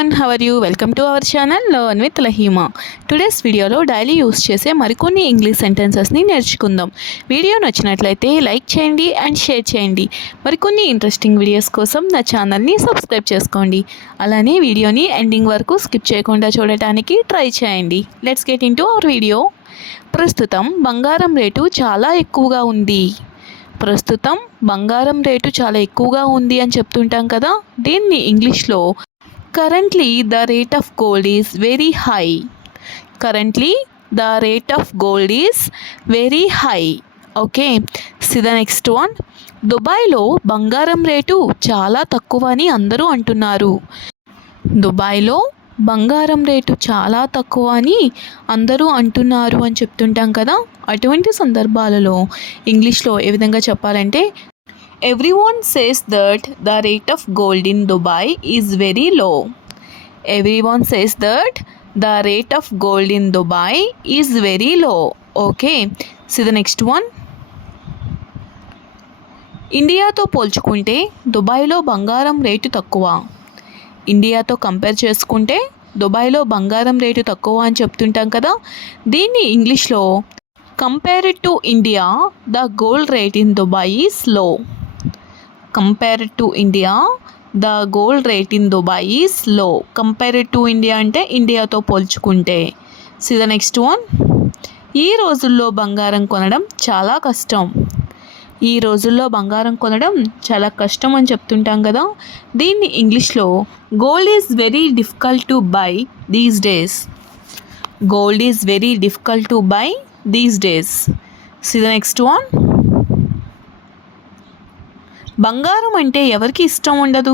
everyone, how are you? Welcome to our channel Learn with Lahima. Today's వీడియోలో daily use చేసే మరికొన్ని English సెంటెన్సెస్ని నేర్చుకుందాం. Video నచ్చినట్లయితే like చేయండి అండ్ షేర్ చేయండి. మరికొన్ని ఇంట్రెస్టింగ్ వీడియోస్ కోసం నా ఛానల్ని సబ్స్క్రైబ్ చేసుకోండి. అలానే వీడియోని ఎండింగ్ వరకు స్కిప్ చేయకుండా చూడటానికి ట్రై చేయండి. Let's get into hour video. ప్రస్తుతం బంగారం రేటు చాలా ఎక్కువగా ఉంది. ప్రస్తుతం బంగారం రేటు చాలా ఎక్కువగా ఉంది అని చెప్తుంటాం కదా, దీన్ని ఇంగ్లీష్లో currently the rate of gold is very high. Currently the rate of gold is very high. Okay, see the next one. దుబాయ్లో బంగారం రేటు చాలా తక్కువ అని అందరూ అంటున్నారు. దుబాయ్లో బంగారం రేటు చాలా తక్కువ అని అందరూ అంటున్నారు అని చెప్తుంటాం కదా, అటువంటి సందర్భాలలో ఇంగ్లీష్లో ఏ విధంగా చెప్పాలంటే everyone says that the rate of gold in Dubai is very low. Everyone says that the rate of gold in Dubai is very low. Okay, see the next one. ఇండియాతో పోల్చుకుంటే దుబాయ్లో బంగారం రేటు తక్కువ. ఇండియాతో కంపేర్ చేసుకుంటే దుబాయ్లో బంగారం rate తక్కువ అని చెప్తుంటాం కదా, దీన్ని ఇంగ్లీష్లో compared to India the gold rate in Dubai is low. Compared to India the gold rate in Dubai is low. Compared to India అంటే ఇండియాతో పోల్చుకుంటే. C the next one. ఈ రోజుల్లో బంగారం కొనడం చాలా కష్టం. ఈ రోజుల్లో బంగారం కొనడం చాలా కష్టం అని చెప్తుంటాం కదా, దీన్ని ఇంగ్లీష్లో gold is very difficult to buy these days. Gold is very difficult to buy these days. C the next one. బంగారం అంటే ఎవరికి ఇష్టం ఉండదు.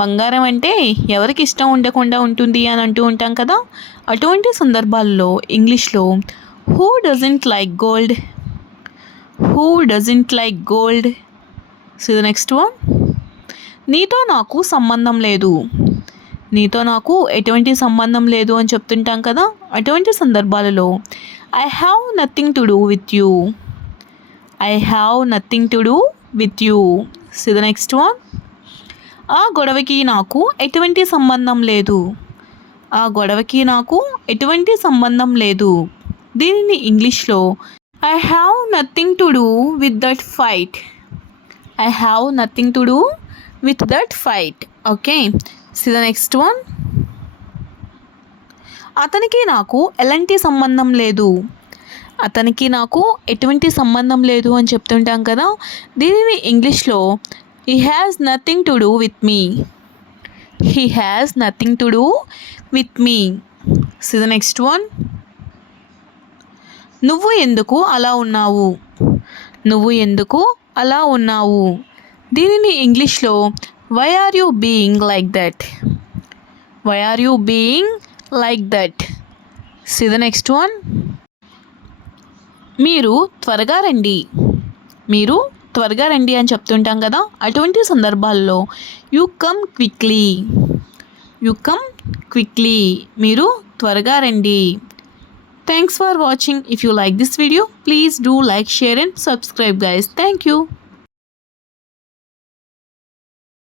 బంగారం అంటే ఎవరికి ఇష్టం ఉండకుండా ఉంటుంది అని అంటూ ఉంటాం కదా, అటువంటి సందర్భాల్లో ఇంగ్లీష్లో who doesn't like gold. Who doesn't like gold. So the next one. నీతో నాకు సంబంధం లేదు. నీతో నాకు ఎటువంటి సంబంధం లేదు అని చెప్తుంటాం కదా, అటువంటి సందర్భాలలో I have nothing to do with you. I have nothing to do with you. So the next one. ఆ గొడవకి నాకు ఎటువంటి సంబంధం లేదు. ఆ గొడవకి నాకు ఎటువంటి సంబంధం లేదు, దీనిని ఇంగ్లీష్లో I have nothing to do with that fight. I have nothing to do with that fight. Okay, see the next one. అతనికి నాకు ఎలాంటి సంబంధం లేదు. అతనికి నాకు ఎటువంటి సంబంధం లేదు అని చెప్తుంటాం కదా, దీనిని ఇంగ్లీష్లో he has nothing to do with me. He has nothing to do with me. See the next one. నువ్వు ఎందుకు అలా ఉన్నావు. నువ్వు ఎందుకు అలా ఉన్నావు, దీనిని ఇంగ్లీష్లో why are you being like that. Why are you being like that. See the next one. మీరు త్వరగా రండి. మీరు త్వరగా రండి అని చెప్తుంటాం కదా, అటువంటి సందర్భాల్లో you come quickly. You come quickly, మీరు త్వరగా రండి. Thanks for watching. If you like this video, please do like, share and subscribe guys. Thank you.